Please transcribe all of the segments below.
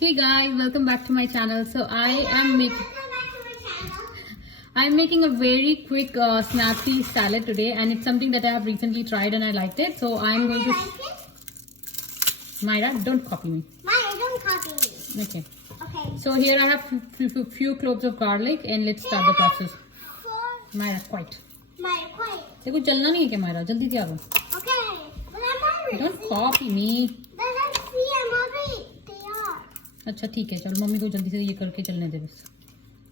Hey guys, welcome back to my channel. So I'm making a very quick snappy salad today, and it's something that I have recently tried and I liked it. So I'm going to. Myra, don't copy me. Myra, don't copy me. Okay. Okay. So here I have few cloves of garlic, and let's start the process. Myra, quiet. Myra, quiet. देखो चलना नहीं है क्या Myra? जल्दी तैयार हो. Okay. But I'm already. Don't copy me. But let's see, I'm already there. अच्छा ठीक है, चलो मम्मी को जल्दी से ये करके चलने दे बस.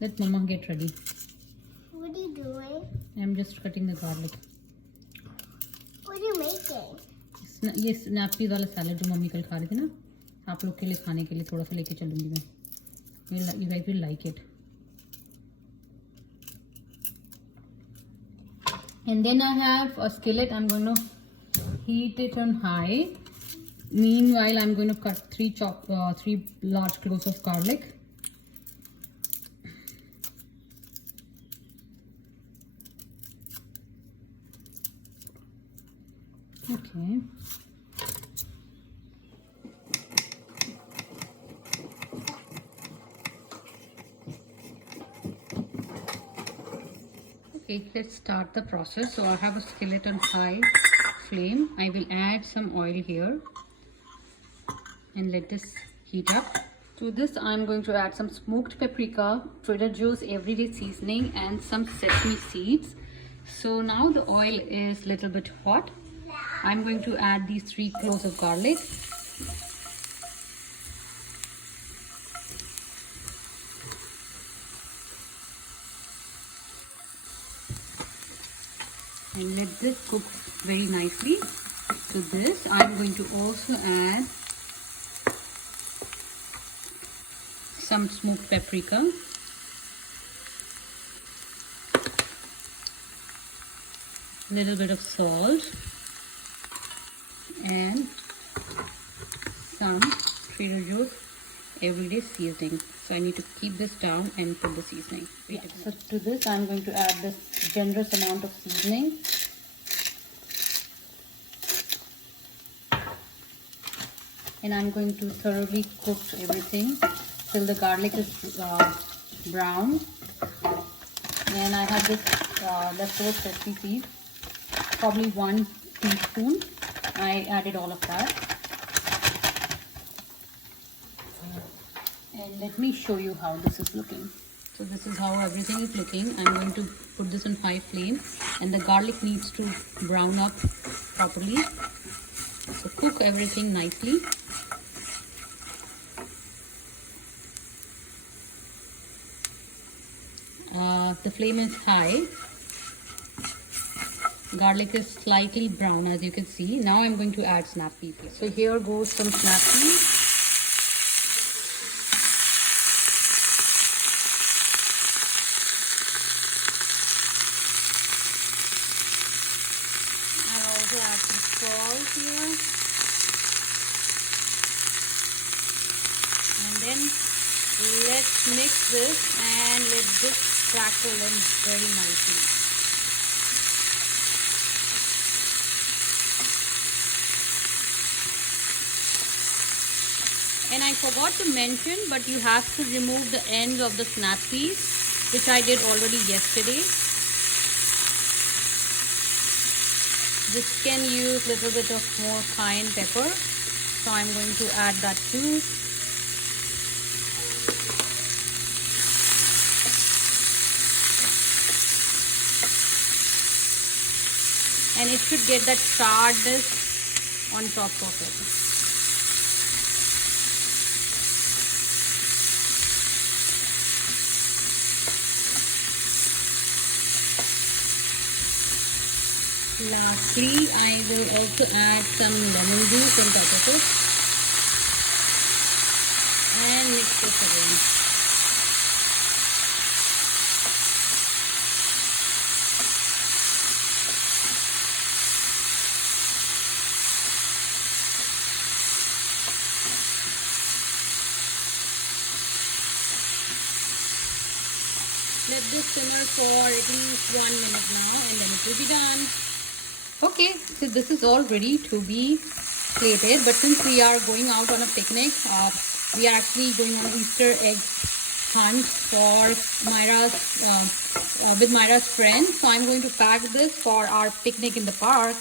Let mama get ready. What are you doing? I'm just cutting the garlic. What are you making? ये स्नैपी वाला सैलेड जो मम्मी कल खा रही थी ना, आप लोग के लिए खाने के लिए थोड़ा सा लेके चलूंगी मैं. You guys will like it. And then I have a skillet. I'm going to heat it on high. Meanwhile, I'm going to cut three large cloves of garlic. Okay. Okay, let's start the process. So I have a skillet on high flame. I will add some oil here and let this heat up. To this I'm going to add some smoked paprika, Trader Joe's everyday seasoning, and some sesame seeds. So now the oil is little bit hot. I'm going to add these 3 cloves of garlic. And let this cook very nicely. To this I'm going to also add some smoked paprika, little bit of salt, and some Trader Joe's everyday seasoning. So I need to keep this down and put the seasoning. So to this I'm going to add this generous amount of seasoning. And I'm going to thoroughly cook everything till the garlic is brown. And I have this leftover sesame seeds, probably 1 teaspoon. I added all of that. And let me show you how this is looking. So this is how everything is looking. I'm going to put this on high flame, and the garlic needs to brown up properly. So cook everything nicely. The flame is high. Garlic is slightly brown, as you can see. Now I'm going to add snap peas. So here goes some snap peas. I'll also add some salt here. And then let's mix this and let this crackle in very nicely. And I forgot to mention, but you have to remove the ends of the snap peas, which I did already yesterday. This can use a little bit of more cayenne pepper, so I'm going to add that too. And it should get that charredness on top of it. Lastly, I will also add some lemon juice on top of it and mix this again. Let this simmer for at least 1 minute now, and then it will be done. Okay, so this is all ready to be plated, but since we are going out on a picnic, we are actually going on Easter egg hunt for with Myra's friend. So I'm going to pack this for our picnic in the park.